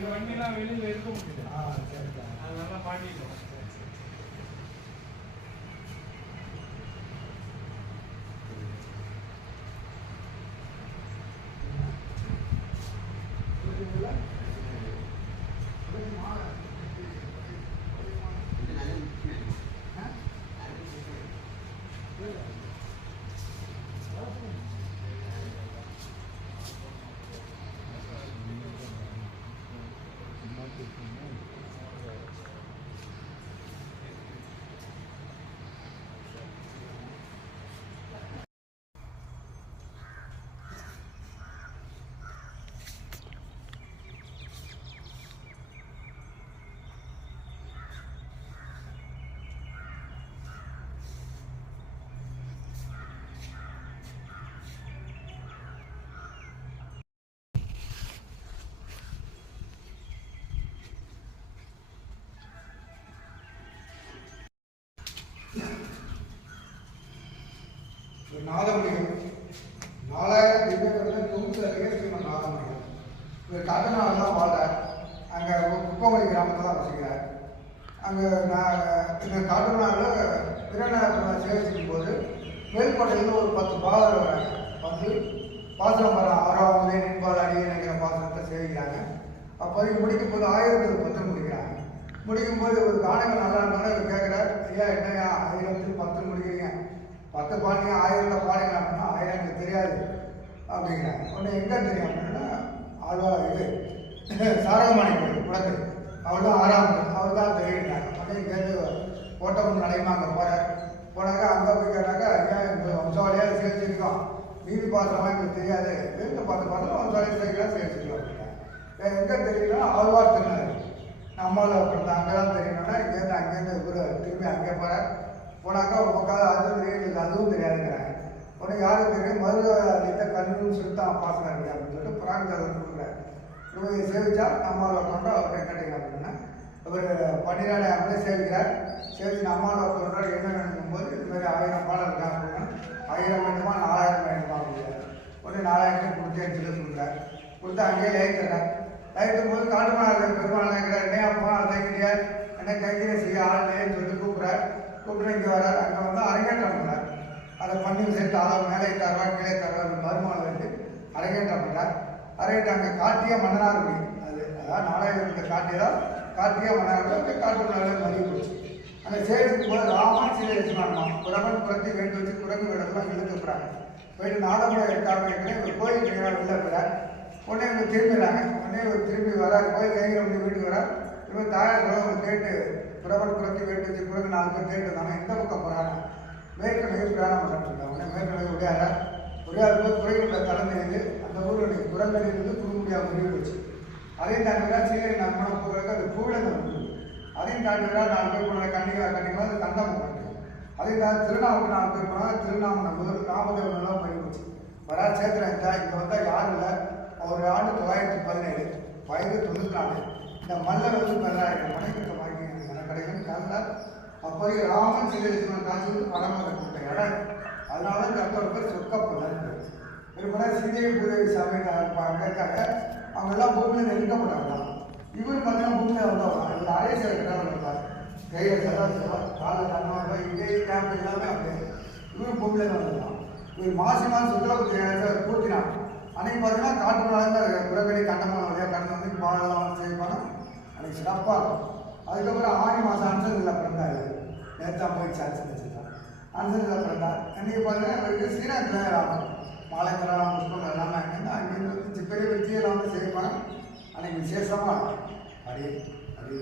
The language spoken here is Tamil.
எங்கள் வண்டிலாம் வெளியில் இருக்க முடியுது, அது நல்லா மாட்டிட்டோம். நாதமணிகள் 4000 திவ்யங்கள் தொகுத்து அருகே ஸ்ரீமன் நாதமணிகள். இவர் காட்டநாடெல்லாம் வாழ்றார். அங்கே குப்பமொழி கிராமத்தில் தான் வச்சுக்கிறார். அங்கே இந்த காட்டநாடில் வீரநாயகர் சேவை செய்யும் போது மேல்கோட்டையில் ஒரு 10 பாதர் வந்து பாசனம் வர 6ஆவது நின்பால் அடிங்கிற பாசனத்தை சேவிக்கிறாங்க. அப்போதைக்கு முடிக்கும் போது 1010 முடிக்கிறாங்க. முடிக்கும்போது ஒரு கானங்கள் நல்லா இருந்தாலும் இவர் கேட்குறார், ஐயா என்னையா 1010 முடிக்கிறீங்க, 10 பாடிங்க 1000 பாடுங்க அப்படின்னா 1000 எனக்கு தெரியாது அப்படிங்கிறாங்க. ஒன்று எங்கே தெரியும் அப்படின்னா ஆழ்வா இது சாரகமானி குழந்தை அவள் தான் 6ஆம் அவர் தான் தெரியுறாங்க. உடனே கேட்டு ஓட்டமும் நடைமா அங்கே போனாக்கா அங்கே போய் கேட்டாக்கா ஐயா எங்கள் வம்சாவளியாக சேர்த்துருக்கோம், நீதி பாத்திரமாக எங்களுக்கு தெரியாது, வீட்டில் பார்த்து வம்சாவளியாக சேர்க்கலாம் சேர்த்துருக்கோம் அப்படின்னா எங்கே தெரியும்னா ஆழ்வார் திருநாள் நம்மளால் பிறந்த அங்கே தான் தெரியணும்னா அங்கேருந்து திரும்பி அங்கே போனாக்கா ஒரு பக்கம் அதுவும் தெரியாதுங்கிறாங்க. உடனே யாருக்கு தெரியும் மருத அளித்த கண்ணூர் சுருத்தான் பாசனம் இருக்கு அப்படின்னு சொல்லிட்டு பிராங்கர் கொடுக்குறாரு. இவங்க சேவிச்சா நம்மளால் கொண்டு அவர்கிட்ட கேட்டீங்க அப்படின்னா அவர் 12 அப்படியே சேவிக்கிறார். சேவிச்சு நம்மளால் கொண்டாடு என்ன வேணுங்கும் போது இது மாதிரி 1000 பாடம் இருக்கா அப்படின்னா 1000 வேணுமா 4000 வேணுமா அப்படிங்கிறார். உடனே 4000 கொடுத்தேன்னு சொல்லி சொல்கிறார். கொடுத்து அங்கேயே லைத்துறார். லைத்தும் போது காட்டுமன்னார் பெருமாள் நினைக்கிறார், என்னையா போனால் தைக்கிறியா என்ன கைக்கிற செய்ய ஆளுன்னு சொல்லி கூப்பிட்றார். கூப்பிட்டு இங்கே வர்றார். அங்கே வந்து அரங்கேற்றம் பண்ணார். அதை பண்ணி சேர்த்து அளவு மேலே தருவார் கீழே தருவார் மருமாள் வந்து அரங்கேற்றம் பண்ணார். அரங்கேற்றம் அங்கே காட்டிய மன்னனார் குடி அதாவது நாலாயிரத்துக்கு காட்டியதான் காட்டிய மன்னனார் அங்கே காட்டுமன்னார் மதிய போச்சு. அந்த சேவிக்கும் போது ராமன் சிலை வச்சுனாருமா குரவன் குரத்தி வேண்டு வச்சு குரங்கு வேடெல்லாம் இழுத்துக்கிறாங்க. போயிட்டு நாடமுறை இருக்காம ஒரு கோயில் கையால் உள்ள போகிறார். உடனே இவங்க திரும்பிடுறாங்க. உடனே இவர் திரும்பி வரார். கோயில் கையில் வந்து வீட்டுக்கு வரார். இவங்க தாயார் அவங்க கேட்டு குரவன் குரத்தி வேண்டு வச்சு குரங்கு 4 பேர் கேட்டு இருந்தாங்க. எந்த பக்கம் போகிறாங்க மேற்கொண்டு பிரயாணம் பண்ணிருக்காங்க. உடனே மேற்கொண்டு உடையாரார். உடையாத போது குறைகளை கலந்து அந்த ஊருடைய குரங்களிலிருந்து குறுமுடியாக முடிவு வச்சு அதையும் தாண்டினா சீரை நம்ம போகிறதுக்கு அது பூவிழந்த முடிவு. அதையும் தாண்டினா 4 பேர் போனாங்க. கண்டிப்பாக அது கண்டமம் பண்ணி அதையும் தாண்டி திருநாவுக்கு 4 பேர் போனாங்க. திருநாமம் நம்ம ராமதேவனெல்லாம் பண்ணி போச்சு. வரா சேர்த்துறேன் இங்கே வந்தால் யாரும் இல்லை. ஒரு ஆண்டு 917 வயது 94. இந்த மல்லர் வந்து 10,000 மனைக்கிட்ட வாங்கி கிடைக்கும் கலந்தார். அப்போது ராமன் சிலைவன் காட்சி வந்து படமாக கூட்ட இடம். அதனால இந்த இடத்தோட பேர் சொக்கப்பள்ளர். இதுபோல சீதை பூதேவி சாமி அங்கே இருக்காங்க. அவங்கெல்லாம் பூமியில் நெருக்கப்பட்டாங்களாம். இவர் பார்த்தீங்கன்னா பூமியில் வந்தவங்க இவர் அரை சில கிராமம் இருந்தார். கையில் செலவு காலில் கண்ணாங்க இதே கேம்ப் எல்லாமே அப்படியே இவர் பூமியில் வந்துடலாம். இவர் மாதம் சுற்றுலாவுக்கு பூர்த்தினான். அன்றைக்கி பார்த்தீங்கன்னா காட்டுமன்னார் குரங்கடி கண்டமான வழியாக கடந்து வந்து பாடலாம் செய்வாங்க. அன்றைக்கி சிறப்பாக இருக்கும். அதுக்கப்புறம் ஆடி மாதம் அன்சனில் பிறந்தார். நேற்றா போயிடுச்சு அன்சன் வச்சுருக்காங்க. அன்சனில் பிறந்தார். அன்றைக்கி பார்த்தீங்கன்னா இவருக்கு ஸ்ரீரங்கத்தில் ராமன் மாலைக்கெல்லாம் புஷ்பங்கள் எல்லாமே அங்கேருந்து பெரிய வெற்றியெல்லாம் வந்து செய்வாங்க. அன்றைக்கி விசேஷமாக இருக்கும். அப்படியே அப்படியே